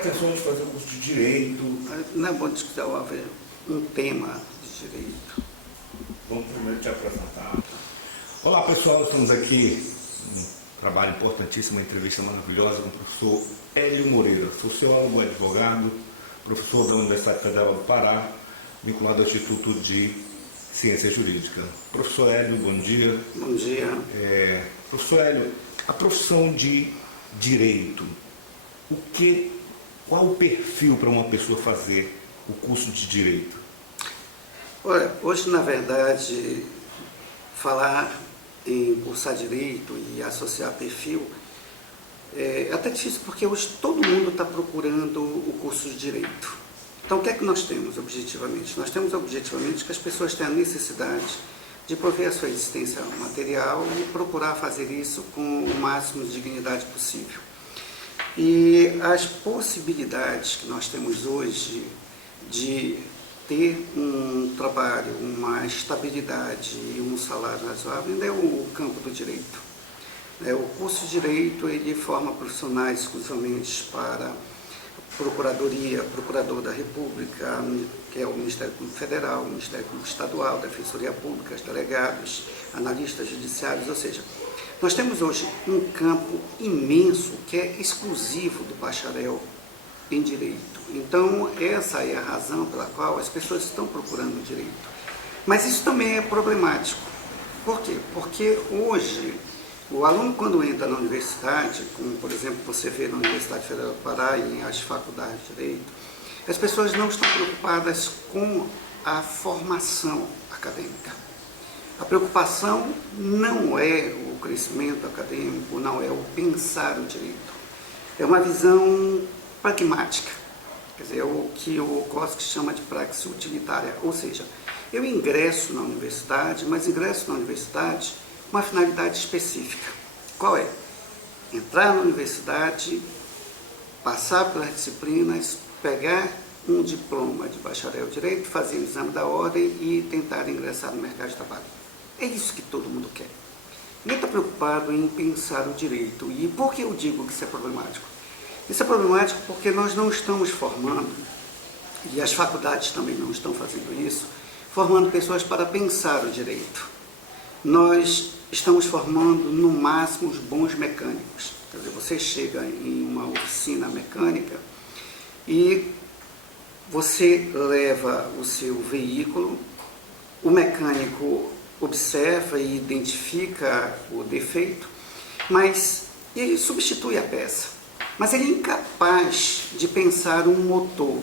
pretensões de fazer um curso de Direito. Não é bom discutir um tema de direito. Vamos primeiro te apresentar. Olá pessoal, estamos aqui num trabalho importantíssimo, uma entrevista maravilhosa com o professor Hélio Moreira, sociólogo, advogado, professor da Universidade Federal do Pará, vinculado ao Instituto de Ciência Jurídica. Professor Hélio, bom dia. Bom dia. Professor Hélio, a profissão de Direito, qual o perfil para uma pessoa fazer o curso de Direito? Olha, hoje, na verdade, falar em cursar Direito e associar perfil é até difícil, porque hoje todo mundo está procurando o curso de Direito. Então, o que é que nós temos objetivamente? Nós temos objetivamente que as pessoas têm a necessidade de prover a sua existência material e procurar fazer isso com o máximo de dignidade possível. E as possibilidades que nós temos hoje de ter um trabalho, uma estabilidade e um salário razoável ainda é o campo do direito. O curso de Direito ele forma profissionais exclusivamente para Procuradoria, Procurador da República, que é o Ministério Público Federal, o Ministério Público Estadual, Defensoria Pública, delegados, analistas judiciários, ou seja, nós temos hoje um campo imenso que é exclusivo do bacharel em Direito. Então, essa é a razão pela qual as pessoas estão procurando Direito. Mas isso também é problemático. Por quê? Porque hoje, o aluno quando entra na universidade, como por exemplo você vê na Universidade Federal do Pará e as faculdades de Direito, as pessoas não estão preocupadas com a formação acadêmica. A preocupação não é o crescimento acadêmico, não é o pensar o direito. É uma visão pragmática, quer dizer, é o que o Koski chama de praxis utilitária, ou seja, eu ingresso na universidade, mas ingresso na universidade com uma finalidade específica. Qual é? Entrar na universidade, passar pelas disciplinas, pegar um diploma de bacharel em Direito, fazer o exame da ordem e tentar ingressar no mercado de trabalho. É isso que todo mundo quer. Ninguém está preocupado em pensar o direito. E por que eu digo que isso é problemático? Isso é problemático porque nós não estamos formando, e as faculdades também não estão fazendo isso, formando pessoas para pensar o direito. Nós estamos formando, no máximo, os bons mecânicos. Quer dizer, você chega em uma oficina mecânica e você leva o seu veículo, o mecânico observa e identifica o defeito, mas ele substitui a peça. Mas ele é incapaz de pensar um motor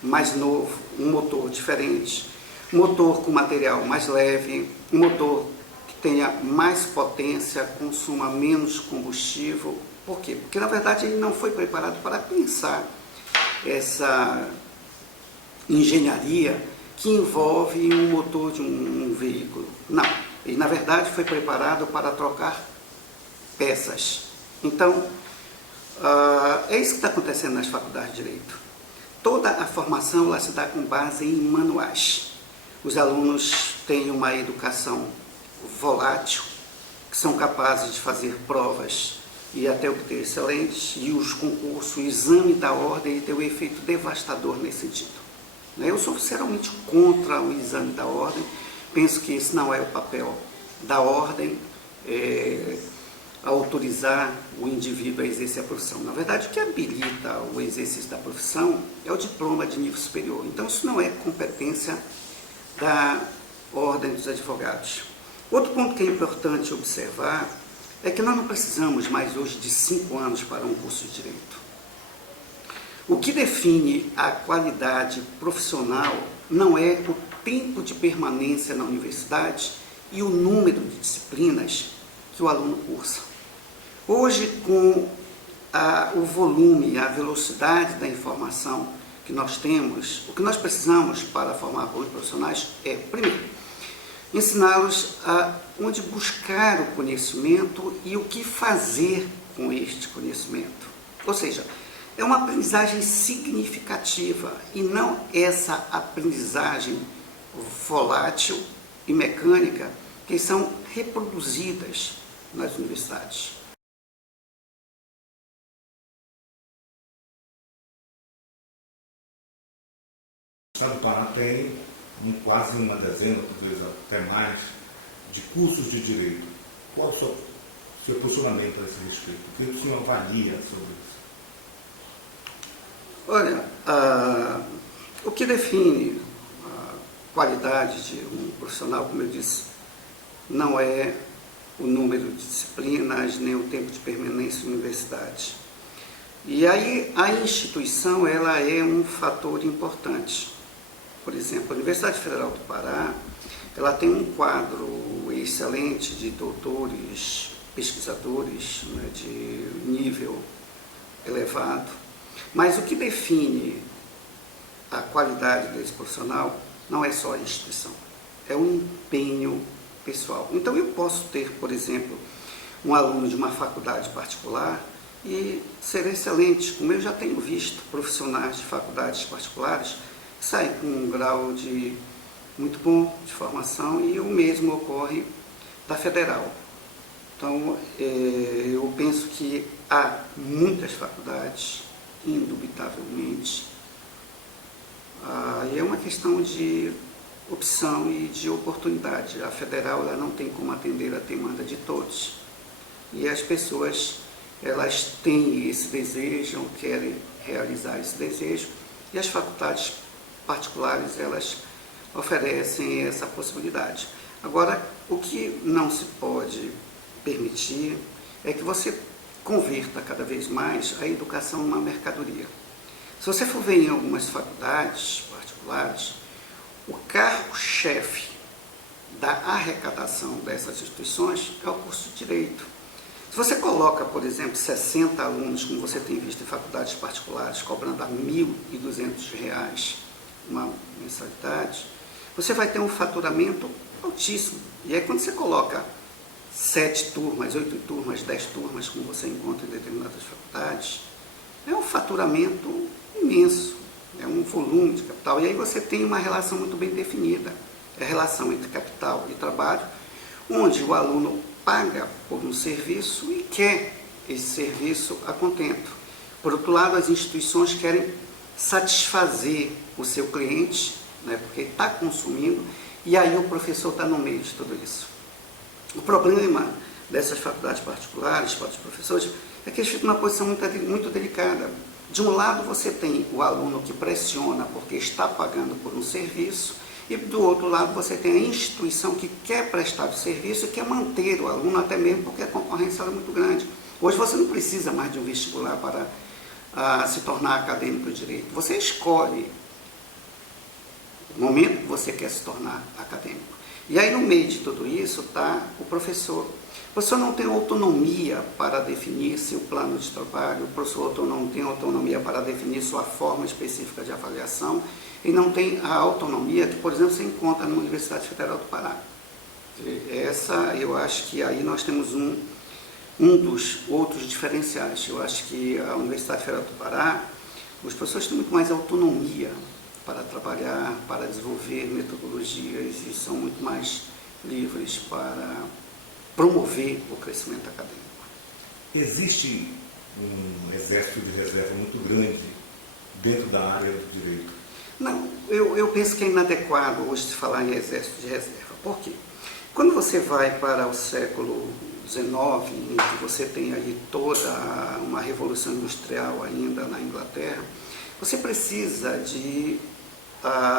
mais novo, um motor diferente, um motor com material mais leve, um motor que tenha mais potência, consuma menos combustível. Por quê? Porque, na verdade, ele não foi preparado para pensar essa engenharia que envolve um motor de um veículo. Não, ele na verdade foi preparado para trocar peças. Então, é isso que está acontecendo nas faculdades de Direito. Toda a formação ela se dá com base em manuais. Os alunos têm uma educação volátil, que são capazes de fazer provas e até obter excelentes, e os concursos, o exame da ordem tem um efeito devastador nesse sentido. Eu sou sinceramente contra o exame da ordem, penso que esse não é o papel da ordem, autorizar o indivíduo a exercer a profissão. Na verdade, o que habilita o exercício da profissão é o diploma de nível superior. Então, isso não é competência da Ordem dos Advogados. Outro ponto que é importante observar é que nós não precisamos mais hoje de 5 anos para um curso de Direito. O que define a qualidade profissional não é o tempo de permanência na universidade e o número de disciplinas que o aluno cursa. Hoje, com o volume e a velocidade da informação que nós temos, o que nós precisamos para formar bons profissionais é, primeiro, ensiná-los a onde buscar o conhecimento e o que fazer com este conhecimento. Ou seja, é uma aprendizagem significativa e não essa aprendizagem volátil e mecânica que são reproduzidas nas universidades. O Estado do Pará tem quase uma dezena, talvez até mais, de cursos de direito. Qual é o seu posicionamento a esse respeito? O que o senhor avalia sobre isso? Olha, o que define a qualidade de um profissional, como eu disse, não é o número de disciplinas, nem o tempo de permanência na universidade. E aí a instituição, ela é um fator importante. Por exemplo, a Universidade Federal do Pará, ela tem um quadro excelente de doutores, pesquisadores, né, de nível elevado, mas o que define a qualidade desse profissional não é só a instituição, é o empenho pessoal. Então eu posso ter, por exemplo, um aluno de uma faculdade particular e ser excelente, como eu já tenho visto profissionais de faculdades particulares que saem com um grau de muito bom de formação, e o mesmo ocorre da federal. Então eu penso que há muitas faculdades, indubitavelmente, e é uma questão de opção e de oportunidade. A federal, ela não tem como atender a demanda de todos, e as pessoas, elas têm esse desejo, querem realizar esse desejo, e as faculdades particulares, elas oferecem essa possibilidade. Agora, o que não se pode permitir é que você converta cada vez mais a educação numa mercadoria. Se você for ver em algumas faculdades particulares, o carro-chefe da arrecadação dessas instituições é o curso de Direito. Se você coloca, por exemplo, 60 alunos, como você tem visto em faculdades particulares, cobrando a R$ 1.200 uma mensalidade, você vai ter um faturamento altíssimo. E aí quando você coloca 7 turmas, 8 turmas, 10 turmas, como você encontra em determinadas faculdades, é um faturamento imenso, é um volume de capital. E aí você tem uma relação muito bem definida, é a relação entre capital e trabalho, onde o aluno paga por um serviço e quer esse serviço a contento. Por outro lado, as instituições querem satisfazer o seu cliente, né, porque ele está consumindo, e aí o professor está no meio de tudo isso. O problema dessas faculdades particulares, para os professores, é que eles ficam numa posição muito delicada. De um lado você tem o aluno que pressiona porque está pagando por um serviço, e do outro lado você tem a instituição que quer prestar o serviço e quer manter o aluno, até mesmo porque a concorrência é muito grande. Hoje você não precisa mais de um vestibular para se tornar acadêmico de direito. Você escolhe o momento que você quer se tornar acadêmico. E aí no meio de tudo isso está o professor. O professor não tem autonomia para definir seu plano de trabalho, o professor não tem autonomia para definir sua forma específica de avaliação, e não tem a autonomia que, por exemplo, você encontra na Universidade Federal do Pará. Essa, eu acho que aí nós temos um dos outros diferenciais. Eu acho que a Universidade Federal do Pará, os professores têm muito mais autonomia para trabalhar, para desenvolver metodologias, e são muito mais livres para promover o crescimento acadêmico. Existe um exército de reserva muito grande dentro da área do direito? Não, eu penso que é inadequado hoje se falar em exército de reserva. Por quê? Quando você vai para o século XIX, em que você tem aí toda uma revolução industrial ainda na Inglaterra, você precisa de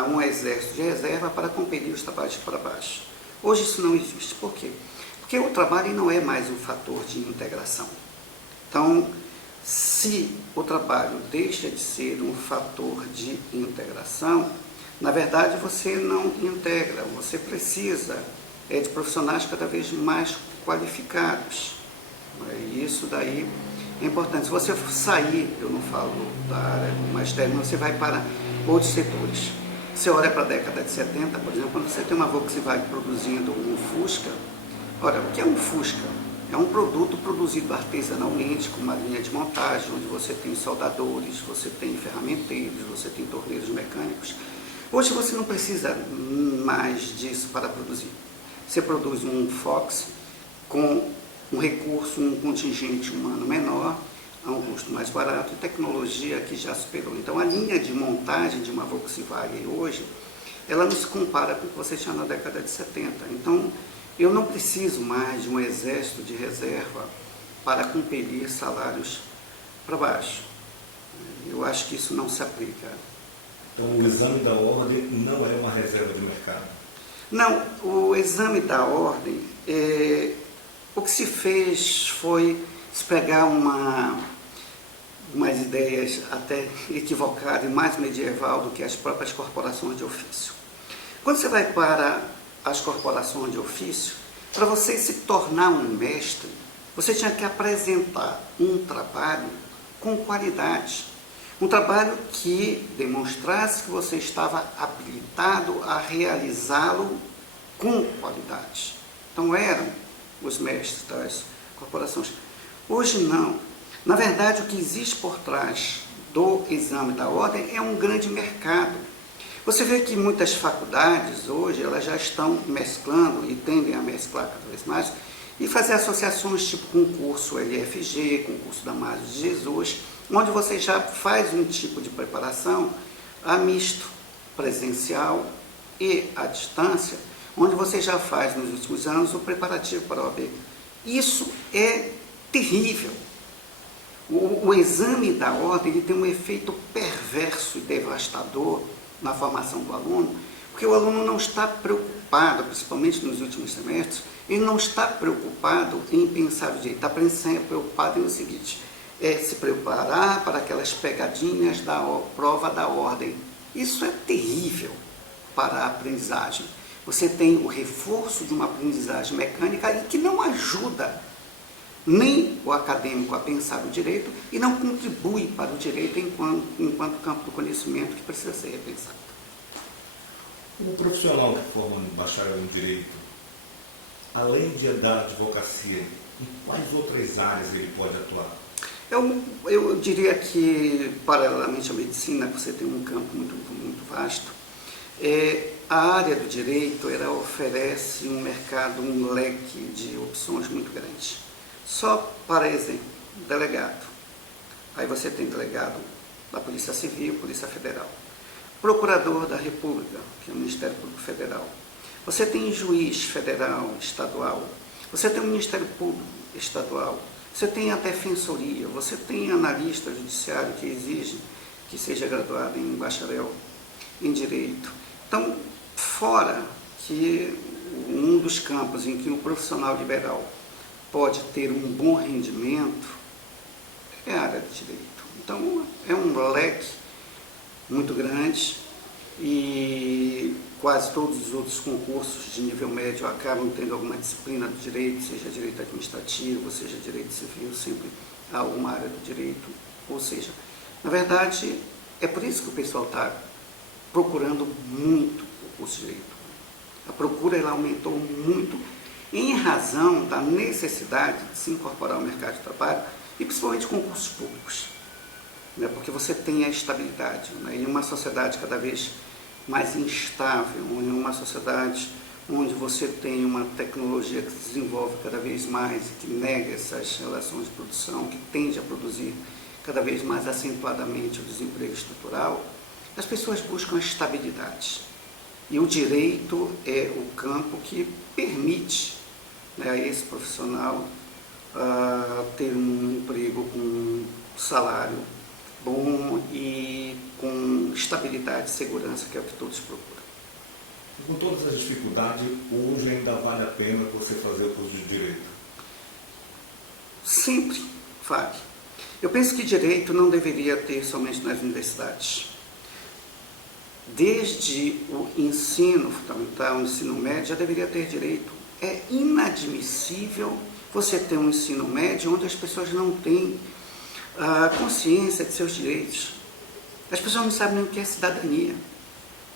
um exército de reserva para compelir os trabalhos para baixo. Hoje isso não existe. Por quê? Porque o trabalho não é mais um fator de integração. Então, se o trabalho deixa de ser um fator de integração, na verdade você não integra, você precisa de profissionais cada vez mais qualificados. E isso daí é importante. Se você sair, eu não falo da área mais técnica, você vai para outros setores. Você olha para a década de 70, por exemplo, quando você tem uma Volkswagen produzindo um Fusca. Olha, o que é um Fusca? É um produto produzido artesanalmente, com uma linha de montagem, onde você tem soldadores, você tem ferramenteiros, você tem torneiros mecânicos. Hoje você não precisa mais disso para produzir. Você produz um Fox com um recurso, um contingente humano menor, a um custo mais barato e tecnologia que já superou. Então, a linha de montagem de uma Volkswagen hoje, ela não se compara com o que você tinha na década de 70. Então, eu não preciso mais de um exército de reserva para compelir salários para baixo. Eu acho que isso não se aplica. Então, o exame da ordem não é uma reserva de mercado? Não, o exame da ordem, o que se fez foi se pegar umas ideias até equivocadas e mais medieval do que as próprias corporações de ofício. Quando você vai para as corporações de ofício, para você se tornar um mestre, você tinha que apresentar um trabalho com qualidade. Um trabalho que demonstrasse que você estava habilitado a realizá-lo com qualidade. Então eram os mestres das corporações. Hoje não. Na verdade, o que existe por trás do exame da ordem é um grande mercado. Você vê que muitas faculdades hoje elas já estão mesclando e tendem a mesclar cada vez mais e fazer associações tipo concurso LFG, concurso da Madre de Jesus, onde você já faz um tipo de preparação a misto, presencial e à distância, onde você já faz nos últimos anos o preparativo para a OAB. Isso é terrível. O exame da ordem ele tem um efeito perverso e devastador na formação do aluno, porque o aluno não está preocupado, principalmente nos últimos semestres, ele não está preocupado em pensar o direito, está preocupado em o seguinte, se preparar para aquelas pegadinhas da prova da ordem. Isso é terrível para a aprendizagem. Você tem o reforço de uma aprendizagem mecânica e que não ajuda nem o acadêmico a pensar o direito e não contribui para o direito enquanto campo do conhecimento que precisa ser repensado. O profissional que forma um bacharel em direito, além da advocacia, em quais outras áreas ele pode atuar? Eu diria que, paralelamente à medicina, você tem um campo muito vasto, a área do direito ela oferece um mercado, um leque de opções muito grande. Só, para exemplo, delegado. Aí você tem delegado da Polícia Civil, Polícia Federal. Procurador da República, que é o Ministério Público Federal. Você tem juiz federal, estadual. Você tem o Ministério Público Estadual. Você tem a defensoria. Você tem analista judiciário que exige que seja graduado em bacharel em direito. Então, fora que um dos campos em que o profissional liberal pode ter um bom rendimento é a área do direito. Então, é um leque muito grande e quase todos os outros concursos de nível médio acabam tendo alguma disciplina do direito, seja direito administrativo, seja direito civil, sempre há alguma área do direito. Ou seja, na verdade, é por isso que o pessoal está procurando muito o curso de direito. A procura ela aumentou muito em razão da necessidade de se incorporar ao mercado de trabalho e principalmente concursos públicos, né? Porque você tem a estabilidade, né? Em uma sociedade cada vez mais instável, em uma sociedade onde você tem uma tecnologia que se desenvolve cada vez mais e que nega essas relações de produção, que tende a produzir cada vez mais acentuadamente o desemprego estrutural, as pessoas buscam a estabilidade. E o direito é o campo que permite, né, a esse profissional ter um emprego com salário bom e com estabilidade e segurança, que é o que todos procuram. E com todas as dificuldades, hoje ainda vale a pena você fazer o curso de Direito? Sempre vale. Eu penso que Direito não deveria ter somente nas universidades. Desde o ensino fundamental, o ensino médio, já deveria ter Direito. É inadmissível você ter um ensino médio onde as pessoas não têm consciência de seus direitos. As pessoas não sabem nem o que é cidadania.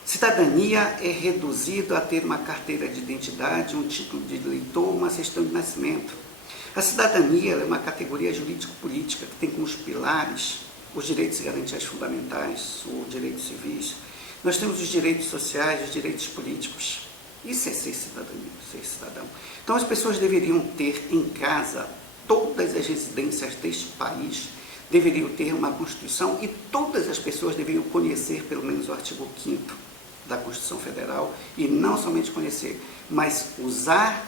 Cidadania é reduzido a ter uma carteira de identidade, um título de eleitor, uma certidão de nascimento. A cidadania é uma categoria jurídico-política que tem como pilares os direitos e garantias fundamentais, os direitos civis. Nós temos os direitos sociais, os direitos políticos. Isso é ser cidadania, ser cidadão. Então as pessoas deveriam ter em casa todas as residências deste país, deveriam ter uma Constituição e todas as pessoas deveriam conhecer pelo menos o artigo 5º da Constituição Federal e não somente conhecer, mas usar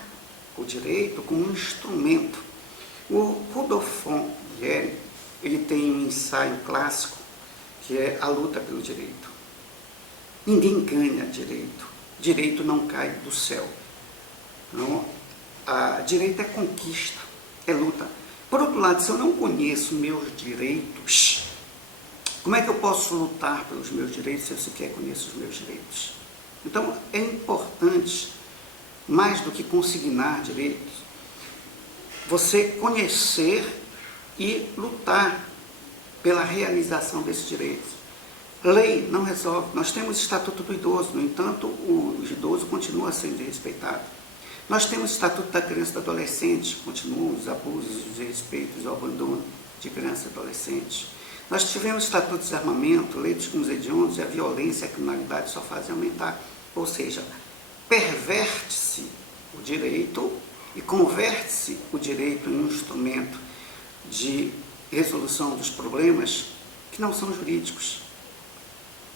o direito como um instrumento. O Rudolf von Guericke, ele tem um ensaio clássico que é a luta pelo direito. Ninguém ganha direito. Direito não cai do céu. Não, direito é conquista, é luta. Por outro lado, se eu não conheço meus direitos, como é que eu posso lutar pelos meus direitos se eu sequer conheço os meus direitos? Então, é importante, mais do que consignar direitos, você conhecer e lutar pela realização desses direitos. Lei não resolve. Nós temos o Estatuto do Idoso, no entanto, o idoso continua sendo respeitado. Nós temos o Estatuto da Criança e do Adolescente, continuam os abusos, os desrespeitos, o abandono de criança e adolescente. Nós tivemos o Estatuto de Desarmamento, lei dos crimes hediondos, e a violência e a criminalidade só fazem aumentar. Ou seja, perverte-se o direito e converte-se o direito em um instrumento de resolução dos problemas que não são jurídicos.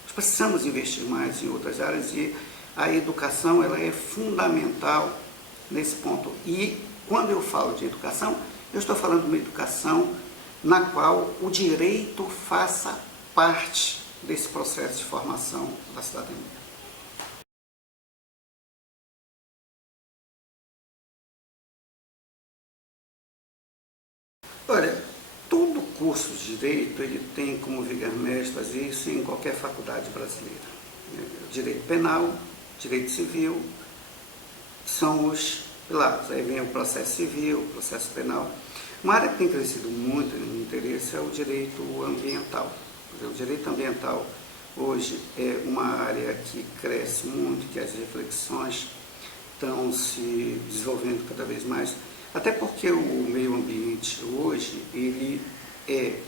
Nós precisamos investir mais em outras áreas e a educação ela é fundamental nesse ponto. E quando eu falo de educação, eu estou falando de uma educação na qual o direito faça parte desse processo de formação da cidadania. Olha, todo curso de direito ele tem como vigar-mestre fazer isso em qualquer faculdade brasileira. Direito penal, direito civil, são os pilares. Aí vem o processo civil, o processo penal. Uma área que tem crescido muito no interesse é o direito ambiental. O direito ambiental hoje é uma área que cresce muito, que as reflexões estão se desenvolvendo cada vez mais, até porque o meio ambiente hoje ele é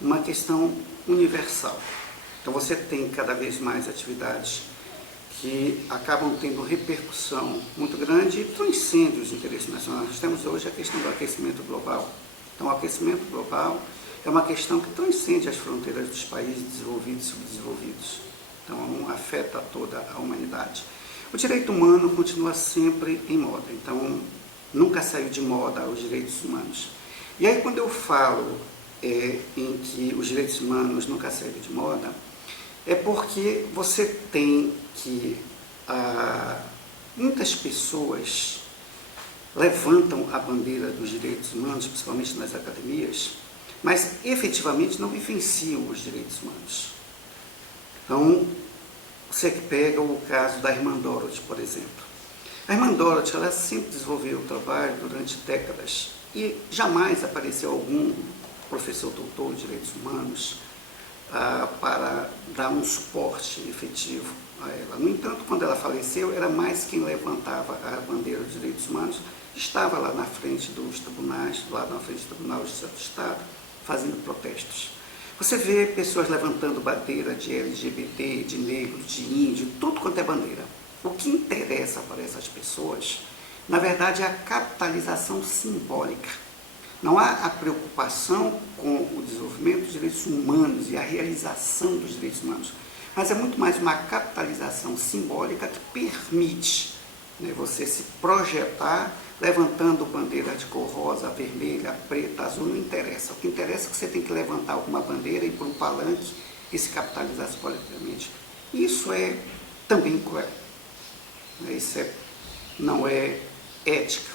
uma questão universal. Então você tem cada vez mais atividades que acabam tendo repercussão muito grande e transcende os interesses nacionais. Nós temos hoje a questão do aquecimento global. Então, o aquecimento global é uma questão que transcende as fronteiras dos países desenvolvidos e subdesenvolvidos. Então, afeta toda a humanidade. O direito humano continua sempre em moda. Então, nunca saiu de moda os direitos humanos. E aí, quando eu falo em que os direitos humanos nunca saíram de moda, é porque você tem que muitas pessoas levantam a bandeira dos direitos humanos, principalmente nas academias, mas efetivamente não vivenciam os direitos humanos. Então, você que pega o caso da Irmã Dorothy, por exemplo. A Irmã Dorothy, ela sempre desenvolveu o trabalho durante décadas e jamais apareceu algum professor doutor de direitos humanos para dar um suporte efetivo a ela. No entanto, quando ela faleceu, era mais quem levantava a bandeira dos direitos humanos, estava lá na frente dos tribunais, lá na frente do Tribunal de Justiça do Estado, fazendo protestos. Você vê pessoas levantando bandeira de LGBT, de negro, de índio, tudo quanto é bandeira. O que interessa para essas pessoas, na verdade, é a capitalização simbólica. Não há a preocupação com o desenvolvimento dos direitos humanos e a realização dos direitos humanos, mas é muito mais uma capitalização simbólica que permite você se projetar levantando bandeira de cor rosa, vermelha, preta, azul, não interessa. O que interessa é que você tem que levantar alguma bandeira e ir para um palanque e se capitalizar simbolicamente. Isso é também cruel. Isso não é ética.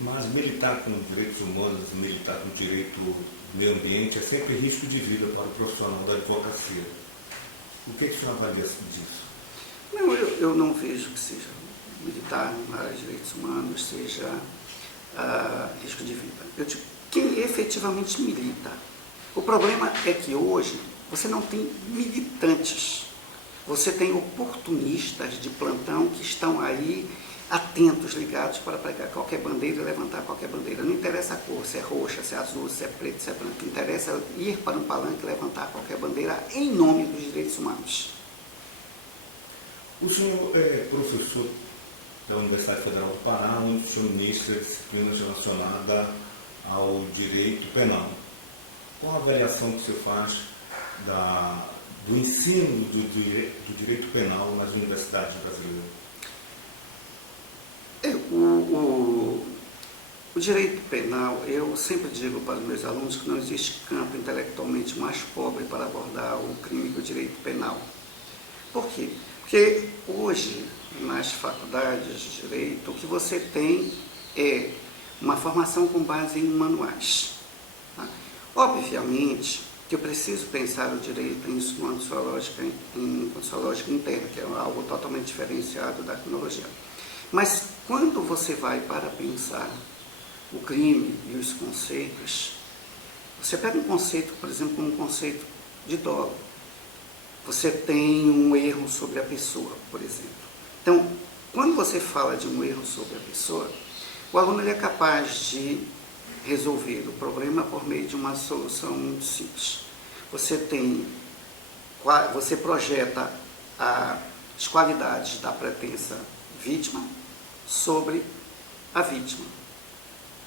Mas militar com direitos humanos, militar com direito do meio ambiente é sempre risco de vida para o profissional da advocacia. O que o senhor avalia disso? Não, eu não vejo que seja militar na área de direitos humanos, seja risco de vida. Quem efetivamente milita. O problema é que hoje você não tem militantes. Você tem oportunistas de plantão que estão aí atentos, ligados para pegar qualquer bandeira e levantar qualquer bandeira. Não interessa a cor, se é roxa, se é azul, se é preto, se é branco. Interessa ir para um palanque e levantar qualquer bandeira em nome dos direitos humanos. O senhor é professor da Universidade Federal do Pará, onde o senhor ministra disciplinas relacionadas ao direito penal. qual a avaliação que você faz do ensino do direito penal nas universidades brasileiras? O direito penal, eu sempre digo para os meus alunos que não existe campo intelectualmente mais pobre para abordar o crime que o direito penal. Por quê? Porque hoje, nas faculdades de direito, o que você tem é uma formação com base em manuais. Tá? Obviamente que eu preciso pensar o direito em sua lógica interna, que é algo totalmente diferenciado da criminologia. Mas quando você vai para pensar o crime e os conceitos, você pega um conceito, por exemplo, um conceito de dolo. Você tem um erro sobre a pessoa, por exemplo. Então, quando você fala de um erro sobre a pessoa, o aluno ele é capaz de resolver o problema por meio de uma solução muito simples. Você projeta as qualidades da pretensa vítima sobre a vítima.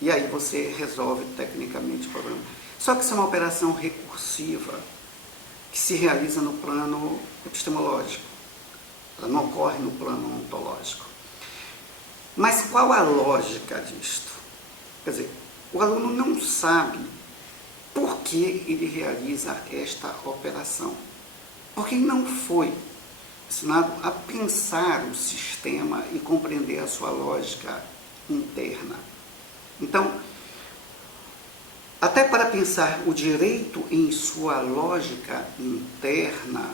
E aí você resolve tecnicamente o problema. Só que isso é uma operação recursiva que se realiza no plano epistemológico. Ela não ocorre no plano ontológico. Mas qual a lógica disto? Quer dizer, o aluno não sabe por que ele realiza esta operação. Porque ele não foi ensinado a pensar o sistema e compreender a sua lógica interna. Então, até para pensar o direito em sua lógica interna,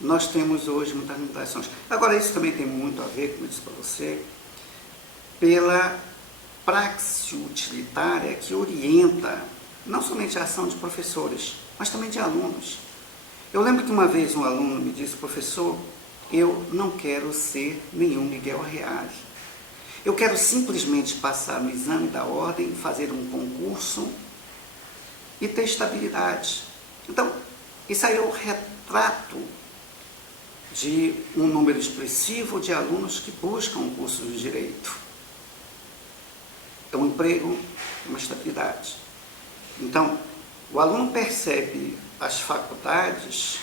nós temos hoje muitas limitações. Agora, isso também tem muito a ver, como eu disse para você, pela praxe utilitária que orienta não somente a ação de professores, mas também de alunos. Eu lembro que uma vez um aluno me disse: professor, eu não quero ser nenhum Miguel Reale. Eu quero simplesmente passar no exame da ordem, fazer um concurso e ter estabilidade. Então, isso aí é o retrato de um número expressivo de alunos que buscam o curso de direito. É um emprego, uma estabilidade. Então, o aluno percebe as faculdades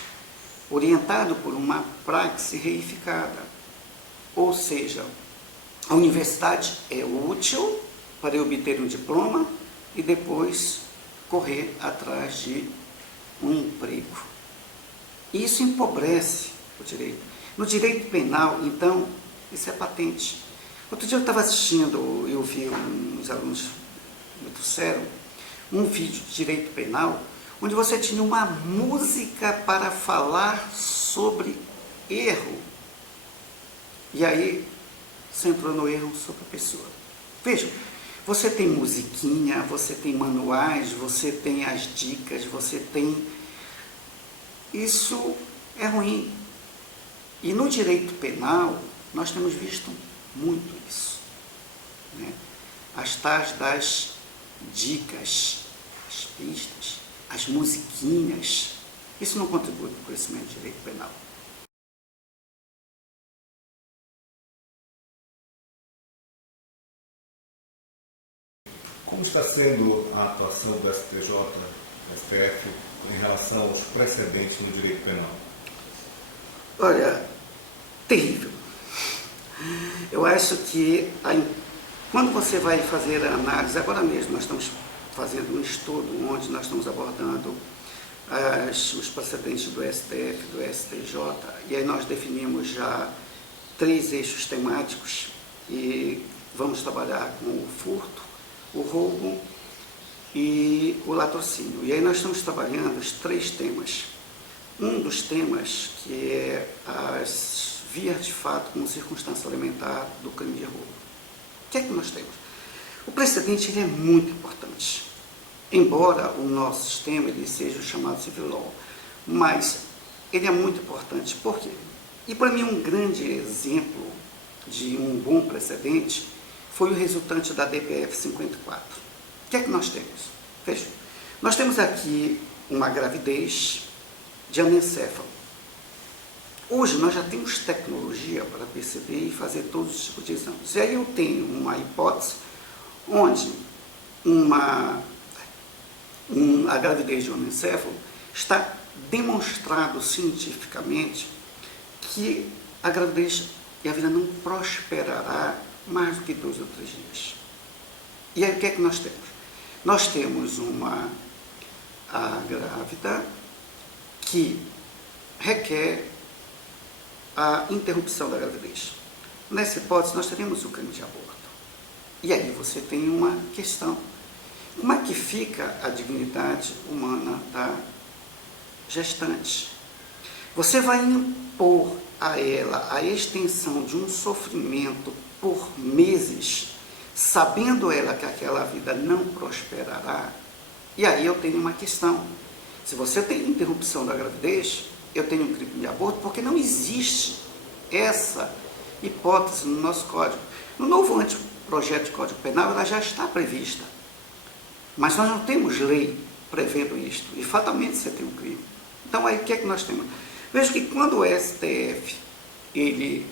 orientado por uma praxe reificada. Ou seja, a universidade é útil para eu obter um diploma e depois correr atrás de um emprego. E isso empobrece o direito. No direito penal, então, isso é patente. Outro dia eu estava assistindo, eu vi uns alunos me trouxeram um vídeo de direito penal, onde você tinha uma música para falar sobre erro. E aí você entrou no erro sobre a pessoa. Vejam, você tem musiquinha, você tem manuais, você tem as dicas, você tem... Isso é ruim. E no direito penal, nós temos visto muito isso. Né? As tais das dicas, as pistas, as musiquinhas. Isso não contribui para o conhecimento de direito penal. Como está sendo a atuação do STJ, STF, em relação aos precedentes no direito penal? Olha, terrível. Eu acho que quando você vai fazer a análise, agora mesmo nós estamos fazendo um estudo onde nós estamos abordando os precedentes do STF, do STJ, e aí nós definimos já 3 eixos temáticos e vamos trabalhar com o furto, o roubo e o latrocínio. E aí nós estamos trabalhando os 3 temas. Um dos temas que é as vias de fato como circunstância elementar do crime de roubo. O que é que nós temos? O precedente ele é muito importante. Embora o nosso sistema ele seja o chamado civil law, mas ele é muito importante. Por quê? E para mim um grande exemplo de um bom precedente foi o resultante da DPF 54. O que é que nós temos? Veja, nós temos aqui uma gravidez de anencéfalo. Hoje nós já temos tecnologia para perceber e fazer todos os tipos de exames. E aí eu tenho uma hipótese onde a gravidez de um anencefalo, está demonstrado cientificamente que a gravidez e a vida não prosperará mais do que 2 ou 3 dias. E aí o que é que nós temos? Nós temos a grávida que requer a interrupção da gravidez. Nessa hipótese, nós teremos o crime de aborto. E aí você tem uma questão. Como é que fica a dignidade humana da gestante? Você vai impor a ela a extensão de um sofrimento por meses, sabendo ela que aquela vida não prosperará? E aí eu tenho uma questão. Se você tem interrupção da gravidez, eu tenho um crime de aborto, porque não existe essa hipótese no nosso código. No novo anteprojeto de Código Penal, ela já está prevista. Mas nós não temos lei prevendo isto, e fatalmente você tem um crime. Então aí o que é que nós temos? Veja que quando o STF ele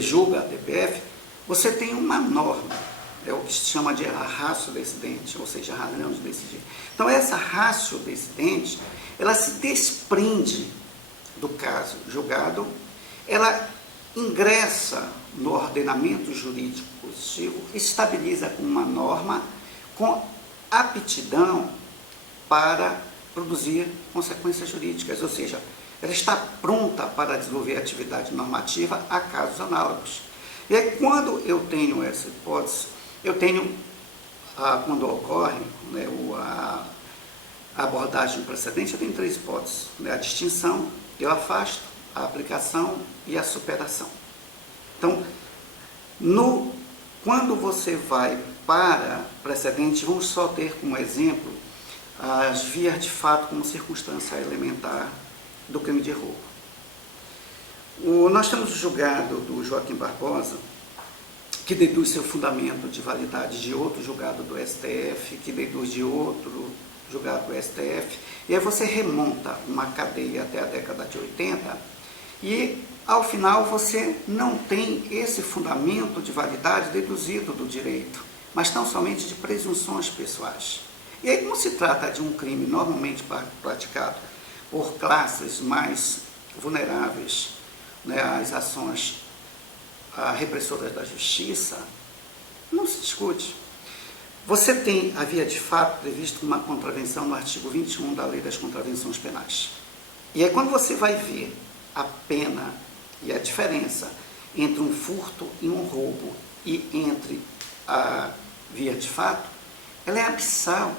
julga a DPF, você tem uma norma, é o que se chama de ratio decidente, ou seja, razão de decidir. Então essa ratio decidente, ela se desprende do caso julgado, ela ingressa no ordenamento jurídico positivo, estabiliza com uma norma com aptidão para produzir consequências jurídicas, ou seja, ela está pronta para desenvolver atividade normativa a casos análogos. E aí, quando eu tenho essa hipótese, eu tenho, quando ocorre, né, a abordagem precedente, eu tenho 3 hipóteses, né, a distinção, eu afasto, a aplicação e a superação. Então, quando você vai para precedente, vamos só ter como exemplo as vias de fato como circunstância elementar do crime de roubo. Nós temos o julgado do Joaquim Barbosa, que deduz seu fundamento de validade de outro julgado do STF, que deduz de outro julgado do STF, e aí você remonta uma cadeia até a década de 80, e ao final você não tem esse fundamento de validade deduzido do direito, mas tão somente de presunções pessoais. E aí, como se trata de um crime normalmente praticado por classes mais vulneráveis, né, às ações repressoras da justiça, não se discute. Você tem a via de fato previsto uma contravenção no artigo 21 da Lei das Contravenções Penais. E aí, quando você vai ver a pena e a diferença entre um furto e um roubo e entre a via de fato, ela é abissal,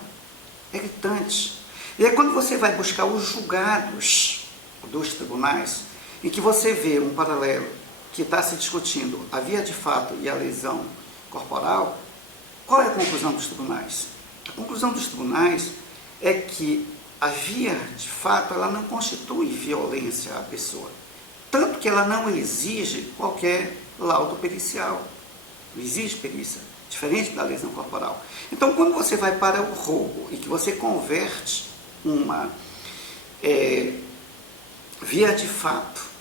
é gritante. E aí, quando você vai buscar os julgados dos tribunais, em que você vê um paralelo que está se discutindo a via de fato e a lesão corporal, qual é a conclusão dos tribunais? A conclusão dos tribunais é que a via de fato ela não constitui violência à pessoa, tanto que ela não exige qualquer laudo pericial, não exige perícia, diferente da lesão corporal. Então, quando você vai para o roubo e que você converte uma via de fato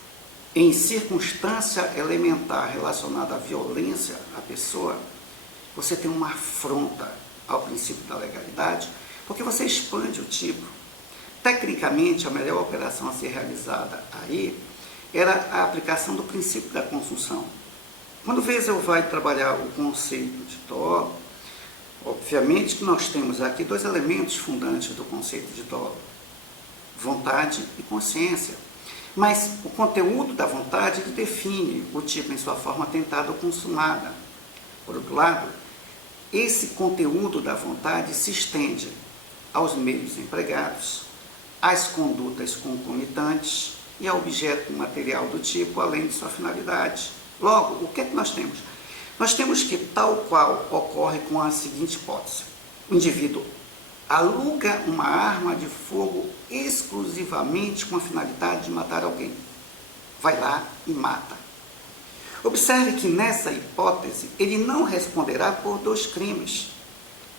em circunstância elementar relacionada à violência à pessoa, você tem uma afronta ao princípio da legalidade, porque você expande o tipo. Tecnicamente, a melhor operação a ser realizada aí era a aplicação do princípio da consunção. Quando Wesel vai trabalhar o conceito de dolo, obviamente que nós temos aqui 2 elementos fundantes do conceito de dolo: vontade e consciência. Mas o conteúdo da vontade ele define o tipo em sua forma tentada ou consumada. Por outro lado, esse conteúdo da vontade se estende aos meios empregados, às condutas concomitantes e ao objeto material do tipo, além de sua finalidade. Logo, o que é que nós temos? Nós temos que, tal qual ocorre com a seguinte hipótese: o indivíduo aluga uma arma de fogo exclusivamente com a finalidade de matar alguém. Vai lá e mata. Observe que nessa hipótese ele não responderá por 2 crimes: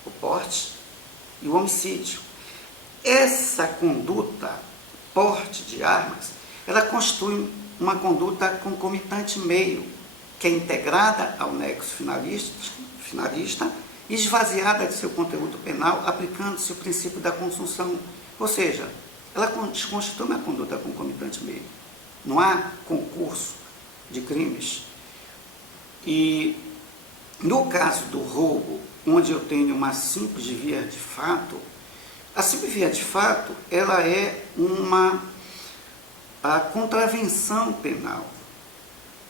o porte e o homicídio. Essa conduta, porte de armas, ela constitui uma conduta concomitante meio, que é integrada ao nexo finalista esvaziada de seu conteúdo penal, aplicando-se o princípio da consunção. Ou seja, ela constitui uma conduta concomitante meio. Não há concurso de crimes. E no caso do roubo, onde eu tenho uma simples via de fato, a simples via de fato, ela é a contravenção penal.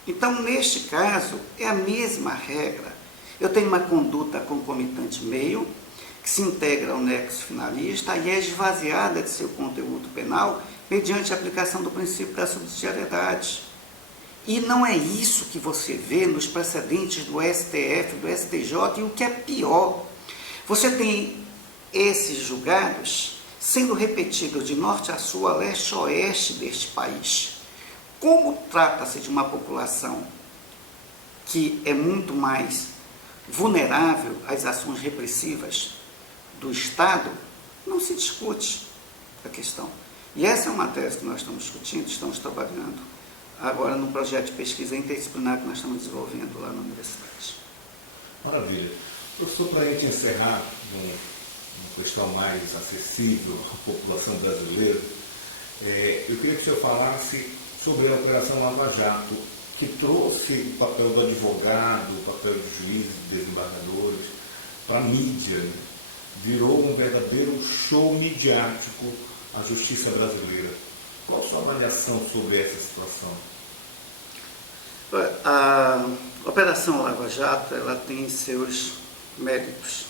Então, neste caso, é a mesma regra. Eu tenho uma conduta concomitante meio, que se integra ao nexo finalista e é esvaziada de seu conteúdo penal mediante a aplicação do princípio da subsidiariedade. E não é isso que você vê nos precedentes do STF, do STJ, e o que é pior, você tem esses julgados sendo repetidos de norte a sul, a leste a oeste deste país. Como trata-se de uma população que é muito mais vulnerável às ações repressivas do Estado, não se discute a questão. E essa é uma tese que nós estamos discutindo, estamos trabalhando agora no projeto de pesquisa interdisciplinar que nós estamos desenvolvendo lá na universidade. Maravilha. Professor, para a gente encerrar uma questão mais acessível à população brasileira, eu queria que o senhor falasse sobre a Operação Lava Jato, que trouxe o papel do advogado, o papel do juiz, dos desembargadores, para a mídia, né? Virou um verdadeiro show midiático a justiça brasileira. Qual a sua avaliação sobre essa situação? A Operação Lava Jato, ela tem seus méritos,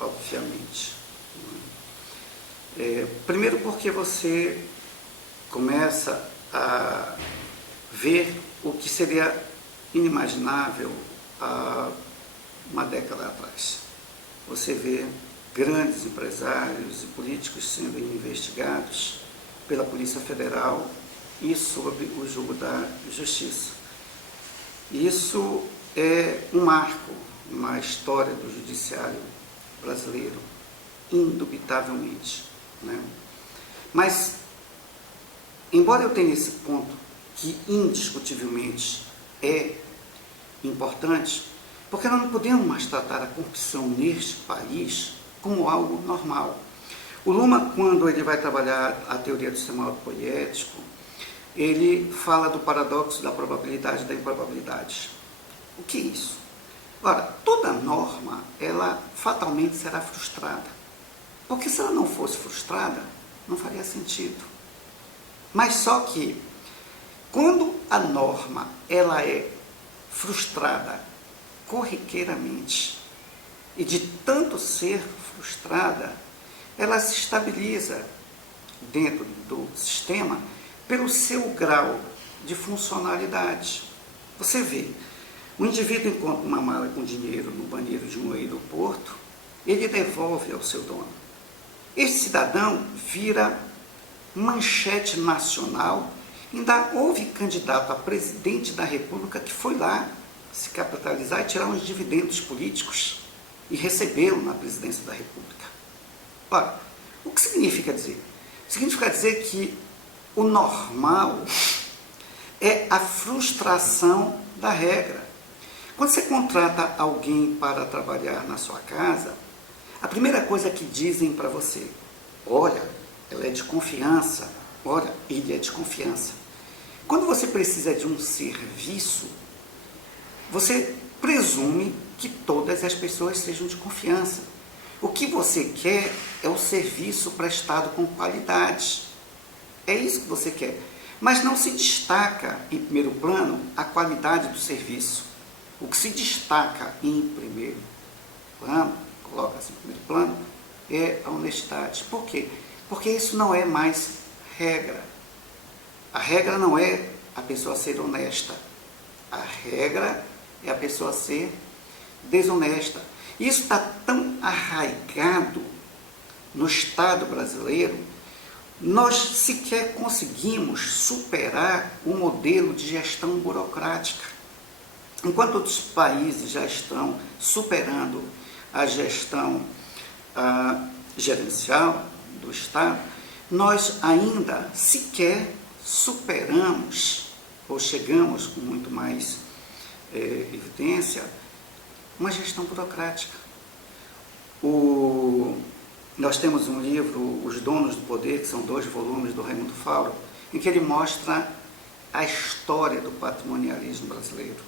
obviamente. Primeiro porque você começa a ver o que seria inimaginável há uma década atrás. Você vê grandes empresários e políticos sendo investigados pela Polícia Federal e sob o jugo da justiça. Isso é um marco na história do judiciário brasileiro, indubitavelmente, né? Mas, embora eu tenha esse ponto que indiscutivelmente é importante, porque nós não podemos mais tratar a corrupção neste país como algo normal. O Luhmann, quando ele vai trabalhar a teoria do sistema autopoético, ele fala do paradoxo da probabilidade e da improbabilidade. O que é isso? Ora, toda norma, ela fatalmente será frustrada. Porque se ela não fosse frustrada, não faria sentido. Mas só que, quando a norma ela é frustrada corriqueiramente, e de tanto ser frustrada, ela se estabiliza dentro do sistema pelo seu grau de funcionalidade. Você vê, o indivíduo encontra uma mala com dinheiro no banheiro de um aeroporto, ele devolve ao seu dono. Este cidadão vira manchete nacional, ainda houve candidato a presidente da República que foi lá se capitalizar e tirar uns dividendos políticos e recebê-lo na presidência da República. Ora, o que significa dizer? Significa dizer que o normal é a frustração da regra. Quando você contrata alguém para trabalhar na sua casa, a primeira coisa que dizem para você, olha, ela é de confiança, olha, ele é de confiança. Quando você precisa de um serviço, você presume que todas as pessoas sejam de confiança. O que você quer é o serviço prestado com qualidade. É isso que você quer. Mas não se destaca em primeiro plano a qualidade do serviço. O que se destaca em primeiro plano, coloca-se em primeiro plano, é a honestidade. Por quê? Porque isso não é mais regra. A regra não é a pessoa ser honesta. A regra é a pessoa ser desonesta. Isso está tão arraigado no Estado brasileiro, nós sequer conseguimos superar o modelo de gestão burocrática. Enquanto outros países já estão superando a gestão gerencial do Estado, nós ainda sequer superamos, ou chegamos com muito mais evidência, uma gestão burocrática. Nós temos um livro, Os Donos do Poder, que são 2 volumes do Raimundo Fauro, em que ele mostra a história do patrimonialismo brasileiro.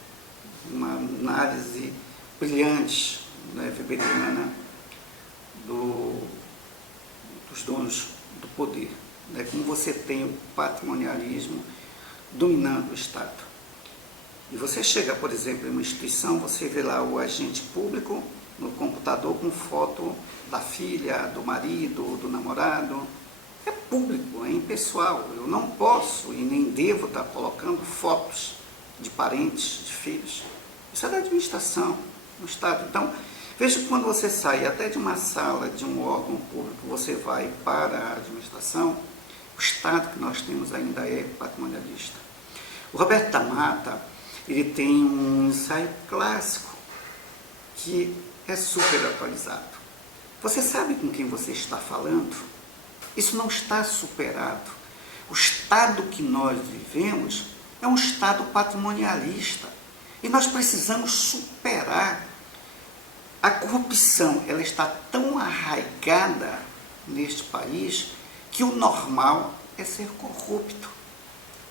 Uma análise brilhante, né, weberiana, dos donos do poder. Né, como você tem o patrimonialismo dominando o Estado. E você chega, por exemplo, em uma instituição, você vê lá o agente público no computador com foto da filha, do marido, do namorado. É público, é impessoal. Eu não posso e nem devo estar colocando fotos de parentes, de filhos. Isso é da administração, do Estado. Então, veja que quando você sai até de uma sala, de um órgão público, você vai para a administração, o Estado que nós temos ainda é patrimonialista. O Roberto da Mata, ele tem um ensaio clássico que é super atualizado. Você sabe com quem você está falando? Isso não está superado. O Estado que nós vivemos é um Estado patrimonialista. E nós precisamos superar. A corrupção, ela está tão arraigada neste país que o normal é ser corrupto.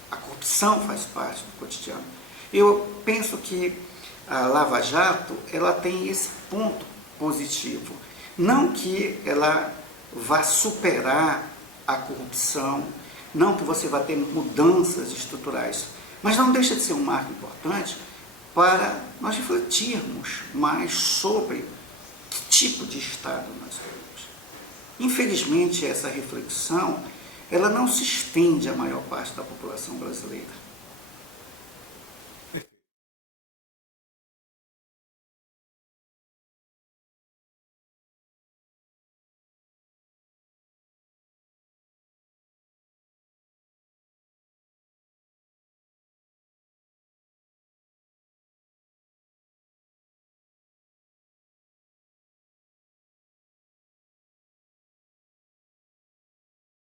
A corrupção faz parte do cotidiano. Eu penso que a Lava Jato, ela tem esse ponto positivo. Não que ela vá superar a corrupção, não que você vá ter mudanças estruturais, mas não deixa de ser um marco importante para nós refletirmos mais sobre que tipo de Estado nós queremos. Infelizmente, essa reflexão, ela não se estende à maior parte da população brasileira.